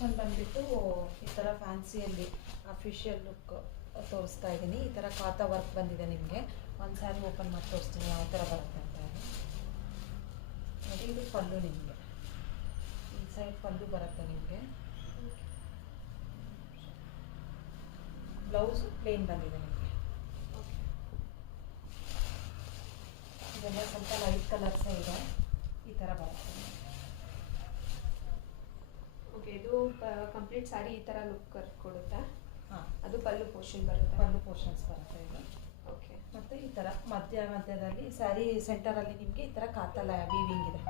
Collection ಬಂದುಬಿಟ್ಟು ಈ ಥರ ಫ್ಯಾನ್ಸಿಯಲ್ಲಿ ಅಫಿಷಿಯಲ್ ಲುಕ್ ತೋರಿಸ್ತಾ ಇದ್ದೀನಿ. ಈ ಥರ ಕಾತಾ ವರ್ಕ್ ಬಂದಿದೆ ನಿಮಗೆ. ಒಂದು ಸ್ಯಾರಿ ಓಪನ್ ಮಾಡಿ ತೋರಿಸ್ತೀನಿ ಯಾವ ಥರ ಬರುತ್ತೆ ಅಂತ ಹೇಳಿ. ನೋಡಿ, ಇದು ಪಲ್ಲು ನಿಮಗೆ. ಈ ಸೈಡ್ ಪಲ್ಲು ಬರುತ್ತೆ ನಿಮಗೆ. ಬ್ಲೌಸು ಪ್ಲೇನ್ ಬಂದಿದೆ ನಿಮಗೆ. ಇದೆಲ್ಲ ಸ್ವಲ್ಪ ಲೈಟ್ ಕಲರ್ಸೇ ಇದೆ. ಈ ಥರ ಬರುತ್ತೆ. ಓಕೆ, ಇದು ಕಂಪ್ಲೀಟ್ ಸ್ಯಾರಿ ಈ ಥರ ಲುಕ್ ಕೊಡುತ್ತಾ? ಹಾಂ, ಅದು ಪಲ್ಲು ಪೋರ್ಷನ್ ಬರುತ್ತೆ. ಪಲ್ಲು ಪೋರ್ಷನ್ಸ್ ಬರುತ್ತೆ ಇದು. ಓಕೆ. ಮತ್ತು ಈ ಥರ ಮಧ್ಯದಲ್ಲಿ ಸ್ಯಾರಿ ಸೆಂಟರಲ್ಲಿ ನಿಮಗೆ ಈ ಥರ ಕಾತಲ ವೀವಿಂಗ್ ಇದೆ.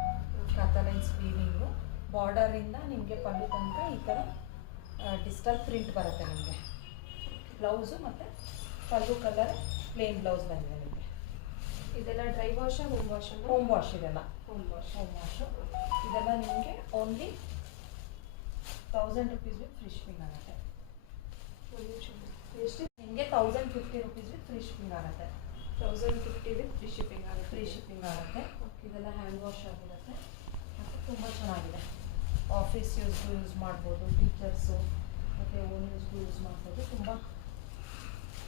ಕಾತಾ ಲೈನ್ಸ್ ವೀವಿಂಗು. ಬಾರ್ಡರಿಂದ ನಿಮಗೆ ಪಲ್ಲು ತನಕ ಈ ಥರ ಡಿಜಿಟಲ್ ಪ್ರಿಂಟ್ ಬರುತ್ತೆ ನಿಮಗೆ. ಬ್ಲೌಸು ಮತ್ತು ಪಲ್ಲು ಕಲರ್ ಪ್ಲೇನ್ ಬ್ಲೌಸ್ ಬಂದಿದೆ ನಿಮಗೆ. ಇದೆಲ್ಲ dry wash, home wash? Home wash ಇದೆಲ್ಲ. Home wash. ಇದೆಲ್ಲ ನಿಮಗೆ only 1000 rupees with free shipping ಆಗುತ್ತೆ. ಎಷ್ಟು? ನಿಮಗೆ 1050 rupees ವಿತ್ ಫ್ರೀ ಶಿಪ್ಪಿಂಗ್ ಆಗುತ್ತೆ. 1050 ವಿತ್ ಫ್ರೀ ಶಿಪ್ಪಿಂಗ್ ಆಗುತ್ತೆ. ಫ್ರೀ ಶಿಪ್ಪಿಂಗ್ ಆಗುತ್ತೆ. ಇದೆಲ್ಲ ಹ್ಯಾಂಡ್ ವಾಶ್ ಆಗಿರುತ್ತೆ ಮತ್ತು ತುಂಬ ಚೆನ್ನಾಗಿದೆ. ಆಫೀಸ್ ಯೂಸ್ಗೂ ಯೂಸ್ ಮಾಡ್ಬೋದು, ಟೀಚರ್ಸು ಮತ್ತು ಓನ್ ಯೂಸ್ಗೂ ಯೂಸ್ ಮಾಡ್ಬೋದು. ತುಂಬ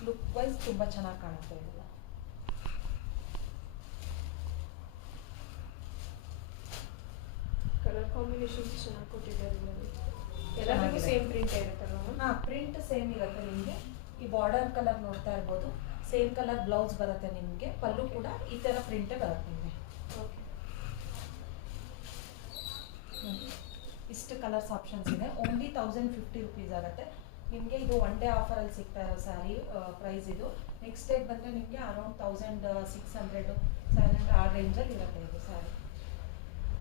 ಲುಕ್ ವೈಸ್ ತುಂಬ ಚೆನ್ನಾಗಿ ಕಾಣುತ್ತೆ ಇದೆಲ್ಲ. ಕಲರ್ ಕಾಂಬಿನೇಷನ್ಸ್ ಚೆನ್ನಾಗಿ ಕೊಟ್ಟಿದ್ದಾರೆ. ಎಲ್ಲರಿಗೂ ಸೇಮ್ ಪ್ರಿಂಟ್ ಇರುತ್ತಲ್ಲ? ಹಾಂ, ಪ್ರಿಂಟ್ ಸೇಮ್ ಇರುತ್ತೆ ನಿಮಗೆ. ಈ ಬಾರ್ಡರ್ ಕಲರ್ ನೋಡ್ತಾ ಇರ್ಬೋದು. ಸೇಮ್ ಕಲರ್ ಬ್ಲೌಸ್ ಬರುತ್ತೆ ನಿಮಗೆ. ಪಲ್ಲು ಕೂಡ ಈ ಥರ ಪ್ರಿಂಟೇ ಬರುತ್ತೆ ನಿಮಗೆ. ಓಕೆ. ಇಷ್ಟು ಕಲರ್ಸ್ ಆಪ್ಷನ್ಸ್ ಇದೆ. ಓನ್ಲಿ 1050 rupees ಆಗುತ್ತೆ ನಿಮಗೆ. ಇದು ಒನ್ ಡೇ ಆಫರಲ್ಲಿ ಸಿಗ್ತಾ ಇರೋ ಸ್ಯಾರಿ ಪ್ರೈಸ್ ಇದು. ನೆಕ್ಸ್ಟ್ ಡೇಗೆ ಬಂದರೆ ನಿಮಗೆ ಅರೌಂಡ್ 1600 700 ಆ ರೇಂಜಲ್ಲಿ ಇರುತ್ತೆ ಇದು ಸ್ಯಾರಿ.